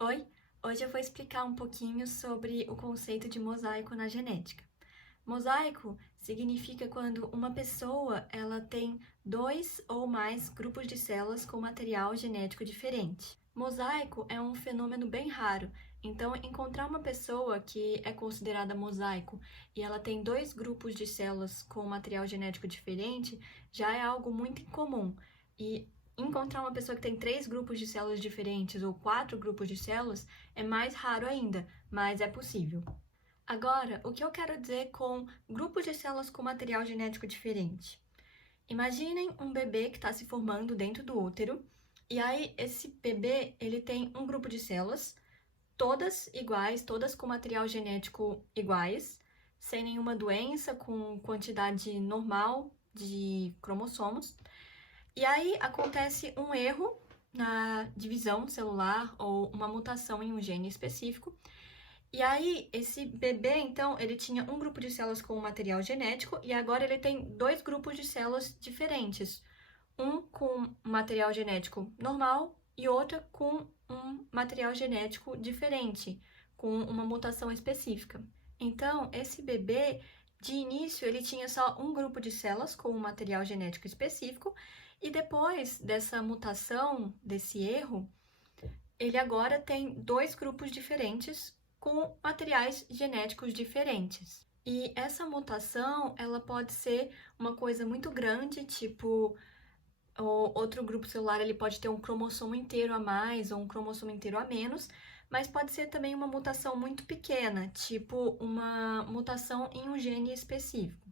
Oi, hoje eu vou explicar um pouquinho sobre o conceito de mosaico na genética. Mosaico significa quando uma pessoa ela tem dois ou mais grupos de células com material genético diferente. Mosaico é um fenômeno bem raro, então encontrar uma pessoa que é considerada mosaico e ela tem dois grupos de células com material genético diferente já é algo muito incomum. E encontrar uma pessoa que tem três grupos de células diferentes ou quatro grupos de células é mais raro ainda, mas é possível. Agora, o que eu quero dizer com grupos de células com material genético diferente? Imaginem um bebê que está se formando dentro do útero, e aí esse bebê ele tem um grupo de células, todas iguais, todas com material genético iguais, sem nenhuma doença, com quantidade normal de cromossomos. E aí acontece um erro na divisão celular ou uma mutação em um gene específico. E aí, esse bebê, então, ele tinha um grupo de células com material genético e agora ele tem dois grupos de células diferentes. Um com material genético normal e outra com um material genético diferente, com uma mutação específica. Então, esse bebê, de início, ele tinha só um grupo de células com um material genético específico e depois dessa mutação, desse erro, ele agora tem dois grupos diferentes com materiais genéticos diferentes. E essa mutação, ela pode ser uma coisa muito grande, tipo, o outro grupo celular ele pode ter um cromossomo inteiro a mais ou um cromossomo inteiro a menos, mas pode ser também uma mutação muito pequena, tipo uma mutação em um gene específico.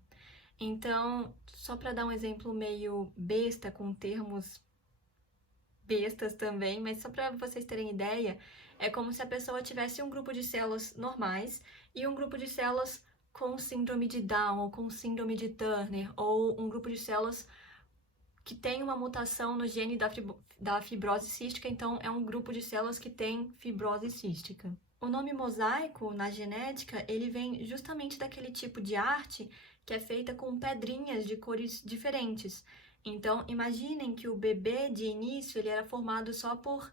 Então, só para dar um exemplo meio besta, com termos bestas também, mas só para vocês terem ideia, é como se a pessoa tivesse um grupo de células normais e um grupo de células com síndrome de Down ou com síndrome de Turner, ou um grupo de células que tem uma mutação no gene da fibrose cística, então é um grupo de células que tem fibrose cística. O nome mosaico na genética, ele vem justamente daquele tipo de arte que é feita com pedrinhas de cores diferentes. Então, imaginem que o bebê de início ele era formado só por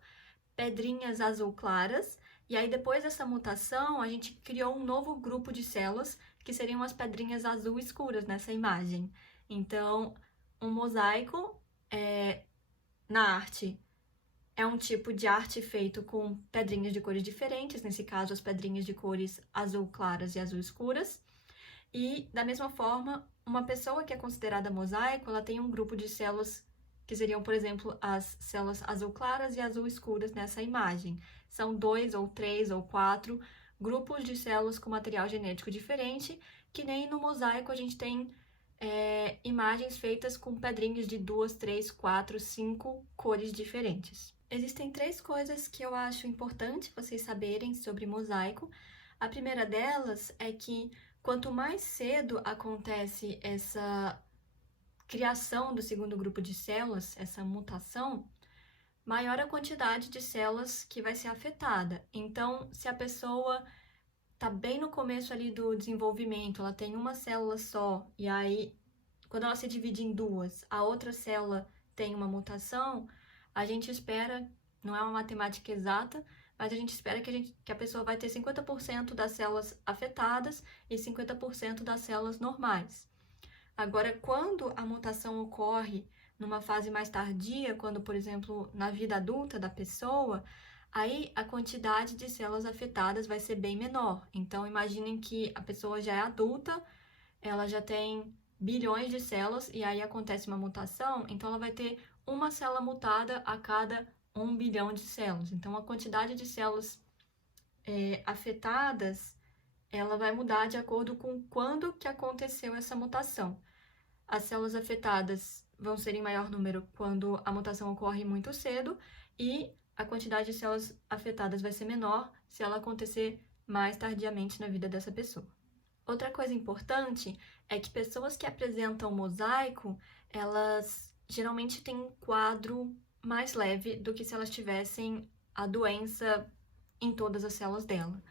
pedrinhas azul claras, e aí depois dessa mutação a gente criou um novo grupo de células que seriam as pedrinhas azul escuras nessa imagem. Então, um mosaico na arte é um tipo de arte feito com pedrinhas de cores diferentes, nesse caso as pedrinhas de cores azul claras e azul escuras. E da mesma forma, uma pessoa que é considerada mosaico, ela tem um grupo de células que seriam, por exemplo, as células azul claras e azul escuras nessa imagem. São dois ou três ou quatro grupos de células com material genético diferente, que nem no mosaico a gente tem imagens feitas com pedrinhas de duas, três, quatro, cinco cores diferentes. Existem três coisas que eu acho importante vocês saberem sobre mosaico. A primeira delas é que quanto mais cedo acontece essa criação do segundo grupo de células, essa mutação, maior a quantidade de células que vai ser afetada. Então, se a pessoa está bem no começo ali do desenvolvimento, ela tem uma célula só, e aí, quando ela se divide em duas, a outra célula tem uma mutação, a gente espera, não é uma matemática exata, mas a gente espera que a pessoa vai ter 50% das células afetadas e 50% das células normais. Agora, quando a mutação ocorre numa fase mais tardia, quando, por exemplo, na vida adulta da pessoa, aí a quantidade de células afetadas vai ser bem menor. Então, imaginem que a pessoa já é adulta, ela já tem bilhões de células e aí acontece uma mutação, então ela vai ter uma célula mutada a cada 1 bilhão de células. Então, a quantidade de células afetadas, ela vai mudar de acordo com quando que aconteceu essa mutação. As células afetadas vão ser em maior número quando a mutação ocorre muito cedo e a quantidade de células afetadas vai ser menor se ela acontecer mais tardiamente na vida dessa pessoa. Outra coisa importante é que pessoas que apresentam mosaico, elas geralmente têm um quadro mais leve do que se elas tivessem a doença em todas as células dela.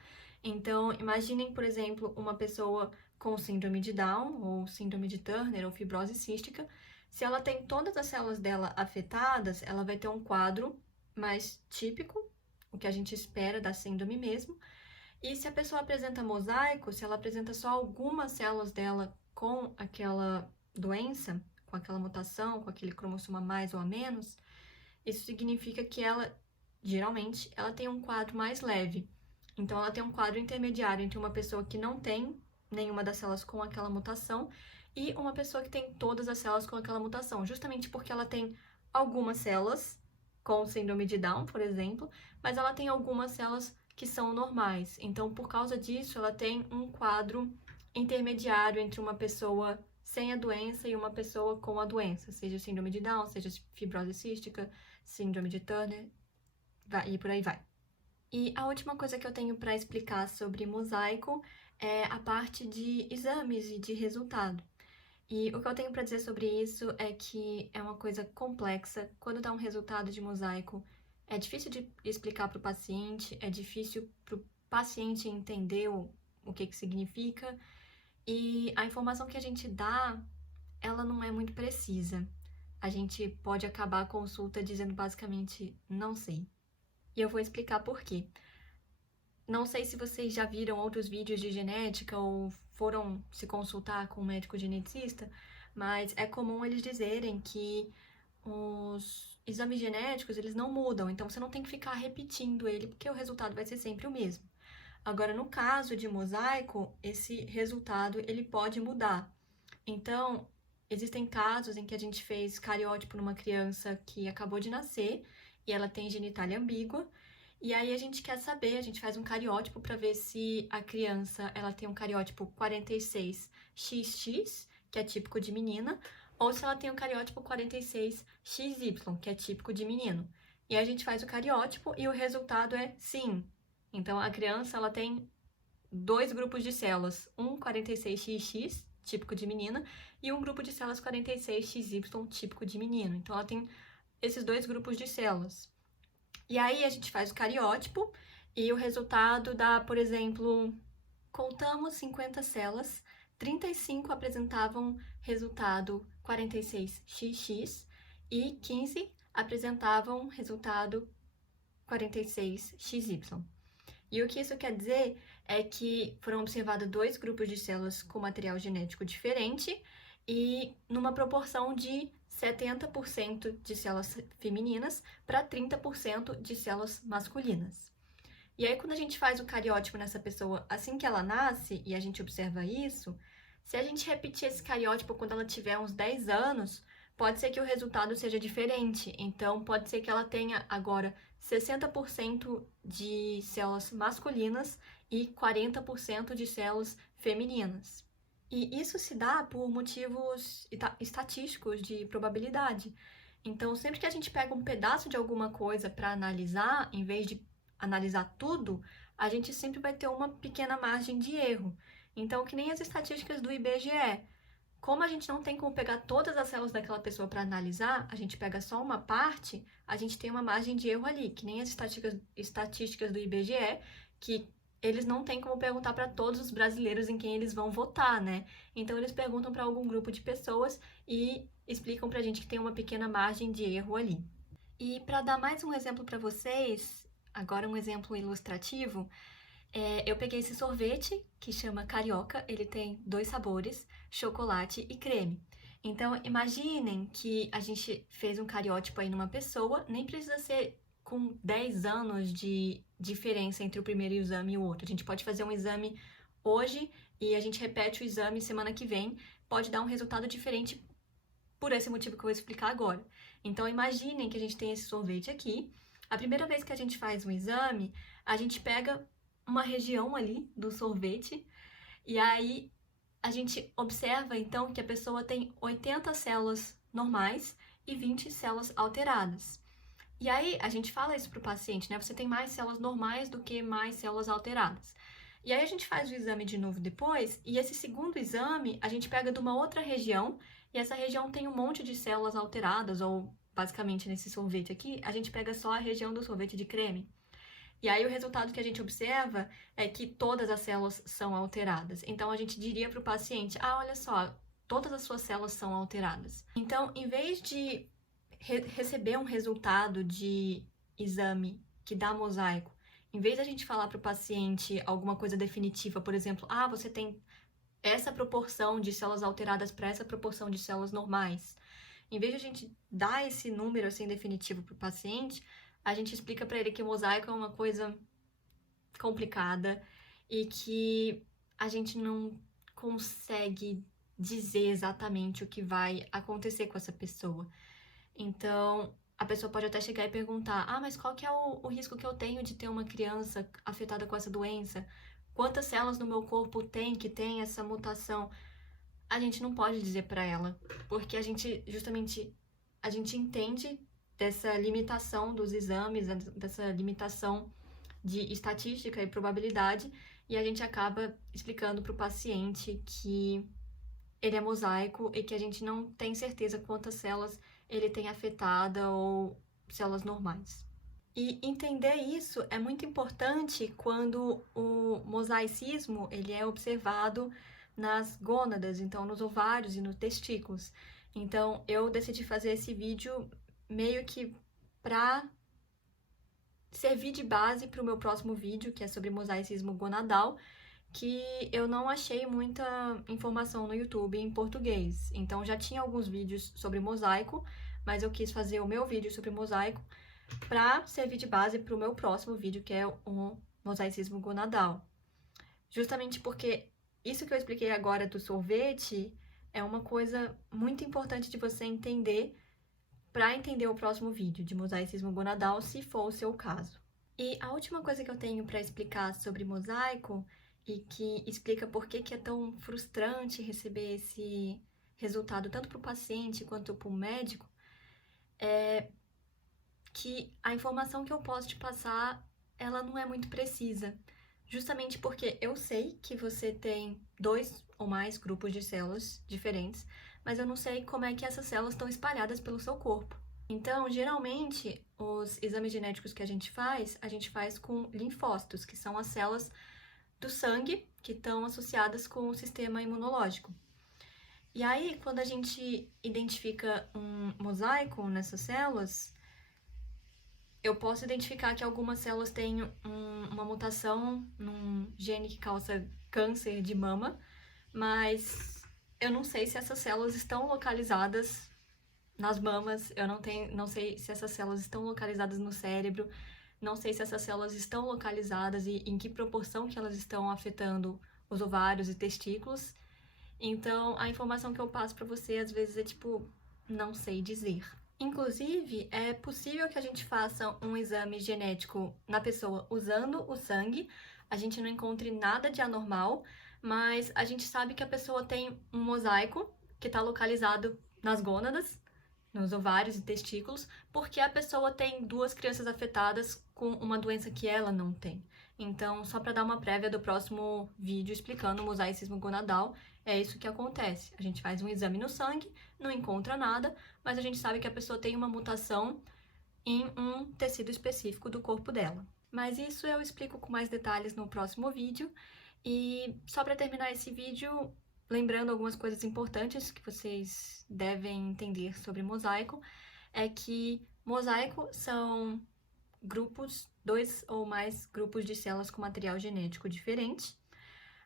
Então, imaginem, por exemplo, uma pessoa com síndrome de Down, ou síndrome de Turner, ou fibrose cística. Se ela tem todas as células dela afetadas, ela vai ter um quadro mais típico o que a gente espera da síndrome mesmo. E se a pessoa apresenta mosaico, se ela apresenta só algumas células dela com aquela doença, com aquela mutação, com aquele cromossomo a mais ou a menos, isso significa que ela, geralmente, ela tem um quadro mais leve. Então, ela tem um quadro intermediário entre uma pessoa que não tem nenhuma das células com aquela mutação e uma pessoa que tem todas as células com aquela mutação, justamente porque ela tem algumas células com síndrome de Down, por exemplo, mas ela tem algumas células que são normais. Então, por causa disso, ela tem um quadro intermediário entre uma pessoa sem a doença e uma pessoa com a doença, seja síndrome de Down, seja fibrose cística, síndrome de Turner, e por aí vai. E a última coisa que eu tenho para explicar sobre mosaico é a parte de exames e de resultado. E o que eu tenho para dizer sobre isso é que é uma coisa complexa. Quando dá um resultado de mosaico, é difícil de explicar para o paciente, é difícil para o paciente entender o que significa, e a informação que a gente dá, ela não é muito precisa. A gente pode acabar a consulta dizendo basicamente, não sei. E eu vou explicar por quê. Não sei se vocês já viram outros vídeos de genética ou foram se consultar com um médico geneticista, mas é comum eles dizerem que os exames genéticos, eles não mudam, então você não tem que ficar repetindo ele, porque o resultado vai ser sempre o mesmo. Agora, no caso de mosaico, esse resultado, ele pode mudar. Então, existem casos em que a gente fez cariótipo numa criança que acabou de nascer e ela tem genitália ambígua, e aí a gente quer saber, a gente faz um cariótipo para ver se a criança ela tem um cariótipo 46XX, que é típico de menina, ou se ela tem um cariótipo 46XY, que é típico de menino. E aí a gente faz o cariótipo e o resultado é sim. Então a criança ela tem dois grupos de células, um 46XX, típico de menina, e um grupo de células 46XY, típico de menino. Então ela tem esses dois grupos de células. E aí a gente faz o cariótipo e o resultado dá, por exemplo, contamos 50 células, 35 apresentavam resultado 46XX e 15 apresentavam resultado 46XY. E o que isso quer dizer é que foram observados dois grupos de células com material genético diferente e numa proporção de 70% de células femininas para 30% de células masculinas. E aí, quando a gente faz o cariótipo nessa pessoa assim que ela nasce, e a gente observa isso, se a gente repetir esse cariótipo quando ela tiver uns 10 anos, pode ser que o resultado seja diferente. Então, pode ser que ela tenha agora 60% de células masculinas e 40% de células femininas. E isso se dá por motivos estatísticos de probabilidade. Então, sempre que a gente pega um pedaço de alguma coisa para analisar, em vez de analisar tudo, a gente sempre vai ter uma pequena margem de erro. Então, que nem as estatísticas do IBGE. Como a gente não tem como pegar todas as células daquela pessoa para analisar, a gente pega só uma parte, a gente tem uma margem de erro ali, que nem as estatísticas do IBGE, que eles não têm como perguntar para todos os brasileiros em quem eles vão votar, né? Então, eles perguntam para algum grupo de pessoas e explicam para a gente que tem uma pequena margem de erro ali. E para dar mais um exemplo para vocês, agora um exemplo ilustrativo, eu peguei esse sorvete, que chama Carioca, ele tem 2 sabores, chocolate e creme. Então, imaginem que a gente fez um cariótipo aí numa pessoa, nem precisa ser com 10 anos de diferença entre o primeiro exame e o outro. A gente pode fazer um exame hoje e a gente repete o exame semana que vem, pode dar um resultado diferente por esse motivo que eu vou explicar agora. Então, imaginem que a gente tem esse sorvete aqui. A primeira vez que a gente faz um exame, a gente pega uma região ali do sorvete e aí a gente observa então que a pessoa tem 80 células normais e 20 células alteradas. E aí a gente fala isso para o paciente, né? Você tem mais células normais do que mais células alteradas. E aí a gente faz o exame de novo depois e esse segundo exame a gente pega de uma outra região e essa região tem um monte de células alteradas, ou basicamente nesse sorvete aqui, a gente pega só a região do sorvete de creme. E aí o resultado que a gente observa é que todas as células são alteradas. Então a gente diria para o paciente, olha só, todas as suas células são alteradas. Então, em vez de receber um resultado de exame que dá mosaico. Em vez de a gente falar para o paciente alguma coisa definitiva, por exemplo, você tem essa proporção de células alteradas para essa proporção de células normais. Em vez de a gente dar esse número assim definitivo para o paciente, a gente explica para ele que o mosaico é uma coisa complicada e que a gente não consegue dizer exatamente o que vai acontecer com essa pessoa. Então, a pessoa pode até chegar e perguntar: mas qual que é o risco que eu tenho de ter uma criança afetada com essa doença? Quantas células no meu corpo tem que tem essa mutação? A gente não pode dizer para ela, porque a gente entende dessa limitação dos exames, dessa limitação de estatística e probabilidade, e a gente acaba explicando para o paciente que ele é mosaico e que a gente não tem certeza quantas células ele tem afetada ou células normais. E entender isso é muito importante quando o mosaicismo ele é observado nas gônadas, então nos ovários e nos testículos. Então eu decidi fazer esse vídeo meio que para servir de base para o meu próximo vídeo, que é sobre mosaicismo gonadal, que eu não achei muita informação no YouTube em português. Então já tinha alguns vídeos sobre mosaico, mas eu quis fazer o meu vídeo sobre mosaico para servir de base para o meu próximo vídeo, que é o mosaicismo gonadal. Justamente porque isso que eu expliquei agora do sorvete é uma coisa muito importante de você entender para entender o próximo vídeo de mosaicismo gonadal, se for o seu caso. E a última coisa que eu tenho para explicar sobre mosaico e que explica por que é tão frustrante receber esse resultado tanto para o paciente quanto para o médico é que a informação que eu posso te passar, ela não é muito precisa. Justamente porque eu sei que você tem 2 ou mais grupos de células diferentes, mas eu não sei como é que essas células estão espalhadas pelo seu corpo. Então, geralmente, os exames genéticos que a gente faz com linfócitos, que são as células do sangue que estão associadas com o sistema imunológico. E aí, quando a gente identifica um mosaico nessas células, eu posso identificar que algumas células têm uma mutação num gene que causa câncer de mama, mas eu não sei se essas células estão localizadas nas mamas, eu não sei se essas células estão localizadas no cérebro, não sei se essas células estão localizadas e em que proporção que elas estão afetando os ovários e testículos. Então, a informação que eu passo para você às vezes é tipo, não sei dizer. Inclusive, é possível que a gente faça um exame genético na pessoa usando o sangue, a gente não encontre nada de anormal, mas a gente sabe que a pessoa tem um mosaico que está localizado nas gônadas, nos ovários e testículos, porque a pessoa tem 2 crianças afetadas com uma doença que ela não tem. Então, só para dar uma prévia do próximo vídeo explicando o mosaicismo gonadal, é isso que acontece. A gente faz um exame no sangue, não encontra nada, mas a gente sabe que a pessoa tem uma mutação em um tecido específico do corpo dela. Mas isso eu explico com mais detalhes no próximo vídeo. E só para terminar esse vídeo, lembrando algumas coisas importantes que vocês devem entender sobre mosaico, é que mosaico são grupos, 2 ou mais grupos de células com material genético diferente.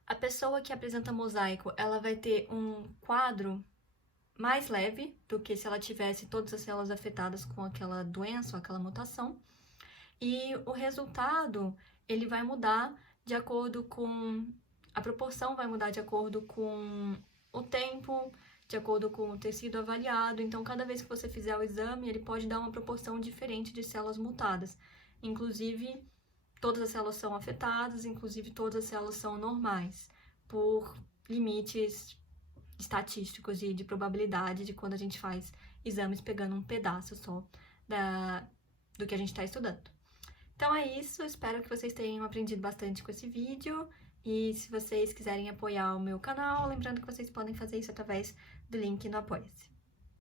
A pessoa que apresenta mosaico, ela vai ter um quadro mais leve do que se ela tivesse todas as células afetadas com aquela doença ou aquela mutação. E o resultado, ele vai mudar de acordo com... A proporção vai mudar de acordo com o tempo, de acordo com o tecido avaliado. Então, cada vez que você fizer o exame, ele pode dar uma proporção diferente de células mutadas. Inclusive, todas as células são afetadas, inclusive todas as células são normais, por limites estatísticos e de probabilidade de quando a gente faz exames pegando um pedaço só do que a gente está estudando. Então é isso, espero que vocês tenham aprendido bastante com esse vídeo. E se vocês quiserem apoiar o meu canal, lembrando que vocês podem fazer isso através do link no Apoia-se.